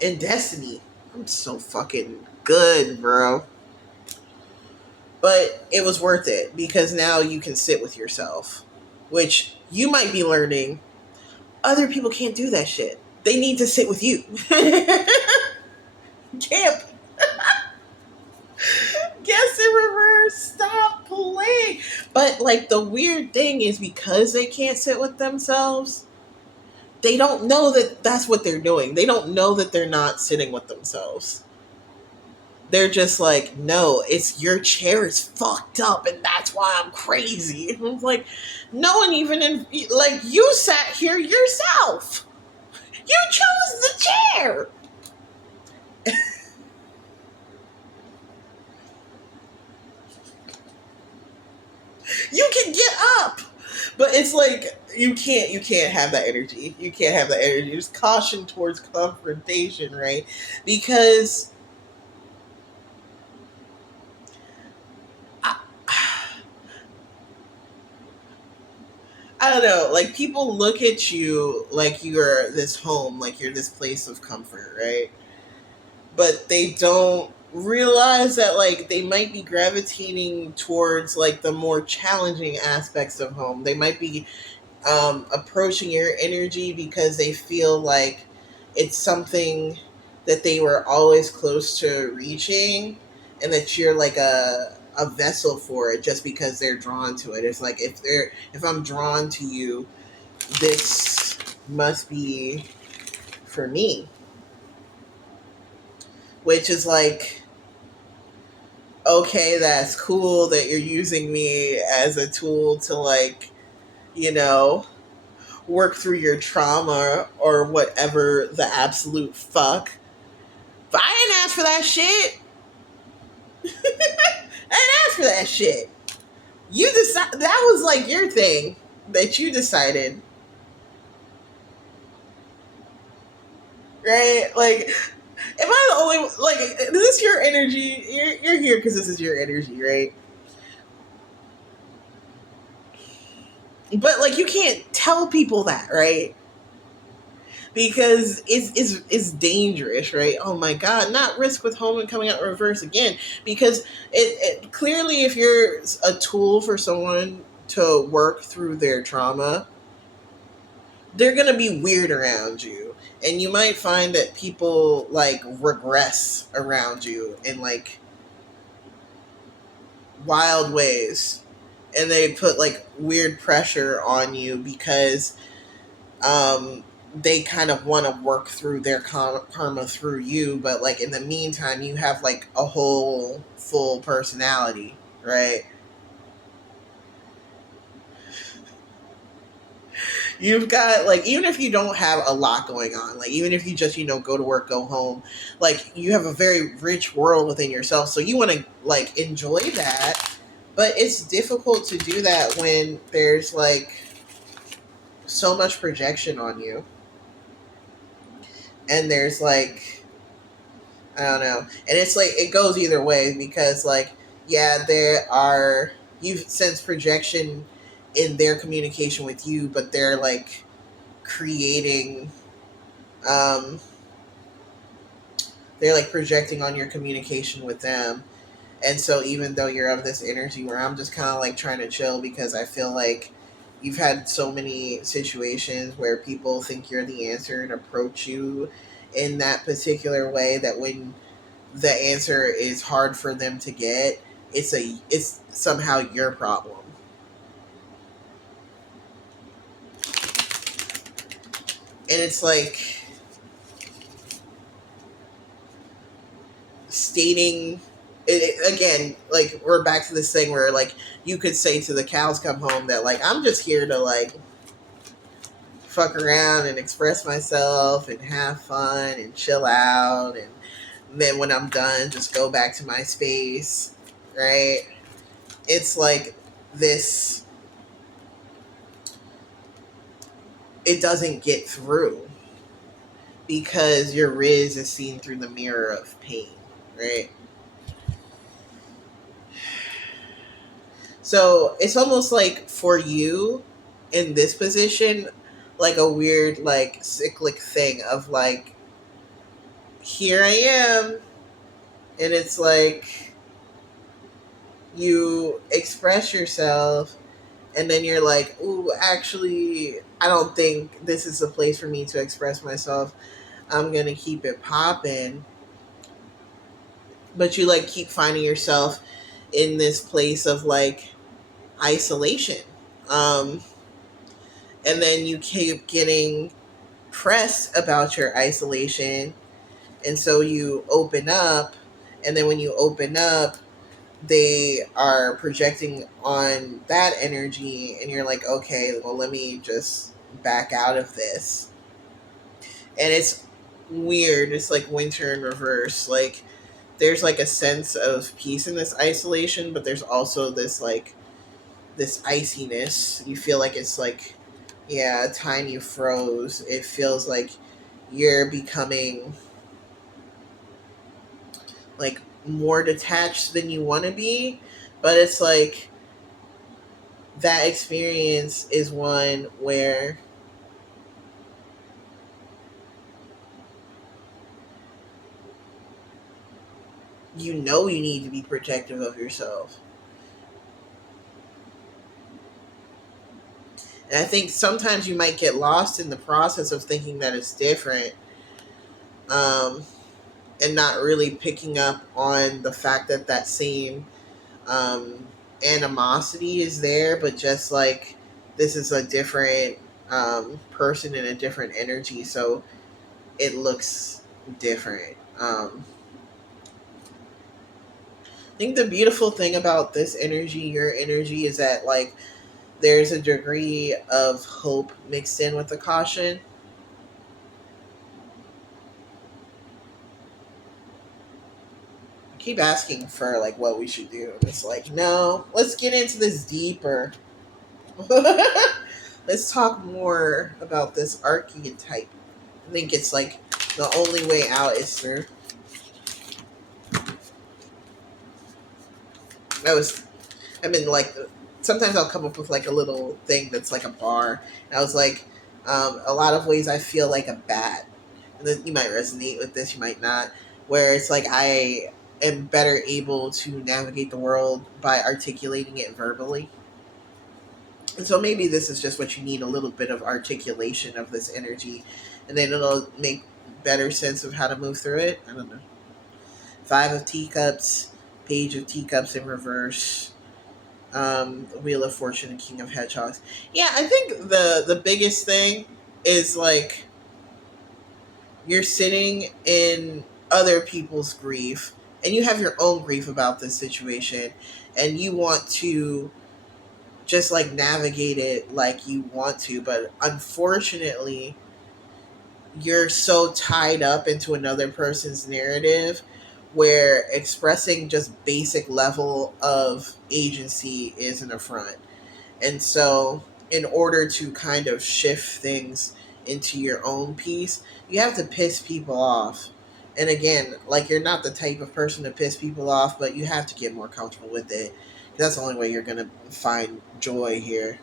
in Destiny. I'm so fucking good, bro. But it was worth it because now you can sit with yourself, which you might be learning. Other people can't do that shit. They need to sit with you. Can't guess in reverse. Stop playing. But like the weird thing is because they can't sit with themselves, they don't know that that's what they're doing. They don't know that they're not sitting with themselves. They're just like, no, it's your chair is fucked up and that's why I'm crazy. And I'm like, no one even like you sat here yourself. You chose the chair. You can get up. But it's like you can't have that energy. You can't have that energy. There's caution towards confrontation, right? Because I, I don't know, like people look at you like you're this home, like you're this place of comfort, right? But they don't realize that like they might be gravitating towards like the more challenging aspects of home. They might be approaching your energy because they feel like it's something that they were always close to reaching, and that you're like a vessel for it just because they're drawn to it. It's like if I'm drawn to you, this must be for me, which is like, okay, that's cool that you're using me as a tool to like, you know, work through your trauma or whatever the absolute fuck. But I didn't ask for that shit. I didn't ask for that shit. You decide that was like your thing that you decided, right? Like, am I the only like? Is this your energy? You're here because this is your energy, right? But like, you can't tell people that, right? Because it's dangerous, right? Oh my god, not risk with home and coming out in reverse again. Because it clearly, if you're a tool for someone to work through their trauma, they're gonna be weird around you, and you might find that people like regress around you in like wild ways, and they put like weird pressure on you because they kind of want to work through their karma through you, but like in the meantime, you have like a whole full personality, right? You've got like, even if you don't have a lot going on, like even if you just go to work, go home, like you have a very rich world within yourself, so you want to like enjoy that, but it's difficult to do that when there's like so much projection on you, and there's like, I don't know. And it's like it goes either way because like, yeah, there are, you sense projection in their communication with you, but they're like creating um they're like projecting on your communication with them. And so even though you're of this energy where I'm just kind of like trying to chill because I feel like you've had so many situations where people think you're the answer and approach you in that particular way, that when the answer is hard for them to get, it's somehow your problem. And it's like stating again, like we're back to this thing where like you could say to the cows come home that like I'm just here to like fuck around and express myself and have fun and chill out, and then when I'm done just go back to my space, right? It's like this, it doesn't get through because your rizz is seen through the mirror of pain, right? So it's almost like for you in this position, like a weird like cyclic thing of like here I am. And it's like you express yourself, and then you're like, ooh, actually, I don't think this is a place for me to express myself. I'm going to keep it popping. But you like keep finding yourself in this place of like isolation. Um, and then you keep getting pressed about your isolation. And so you open up. And then when you open up, they are projecting on that energy. And you're like, okay, well, let me just back out of this. And it's weird. It's like winter in reverse. Like, there's like a sense of peace in this isolation, but there's also this like this iciness. You feel like it's like, yeah, time you froze. It feels like you're becoming like more detached than you want to be, but it's like that experience is one where you know you need to be protective of yourself. And I think sometimes you might get lost in the process of thinking that it's different, um, and not really picking up on the fact that that same um, animosity is there, but just like this is a different person in a different energy, so it looks different. I think the beautiful thing about this energy, your energy, is that like there's a degree of hope mixed in with the caution. I keep asking for like what we should do, and it's like, no, let's get into this deeper. Let's talk more about this archetype. I think it's like the only way out is through. I was, I mean, like, sometimes I'll come up with like a little thing that's like a bar. And I was like, a lot of ways I feel like a bat. And then you might resonate with this, you might not. Where it's like I am better able to navigate the world by articulating it verbally. And so maybe this is just what you need, a little bit of articulation of this energy, and then it'll make better sense of how to move through it. I don't know. Five of Teacups, Page of Teacups in reverse, Wheel of Fortune, and King of Hedgehogs. Yeah, I think the biggest thing is like you're sitting in other people's grief, and you have your own grief about this situation, and you want to just like navigate it like you want to, but unfortunately you're so tied up into another person's narrative where expressing just basic level of agency is an affront. And so in order to kind of shift things into your own piece, you have to piss people off. And again, like you're not the type of person to piss people off, but you have to get more comfortable with it. That's the only way you're going to find joy here.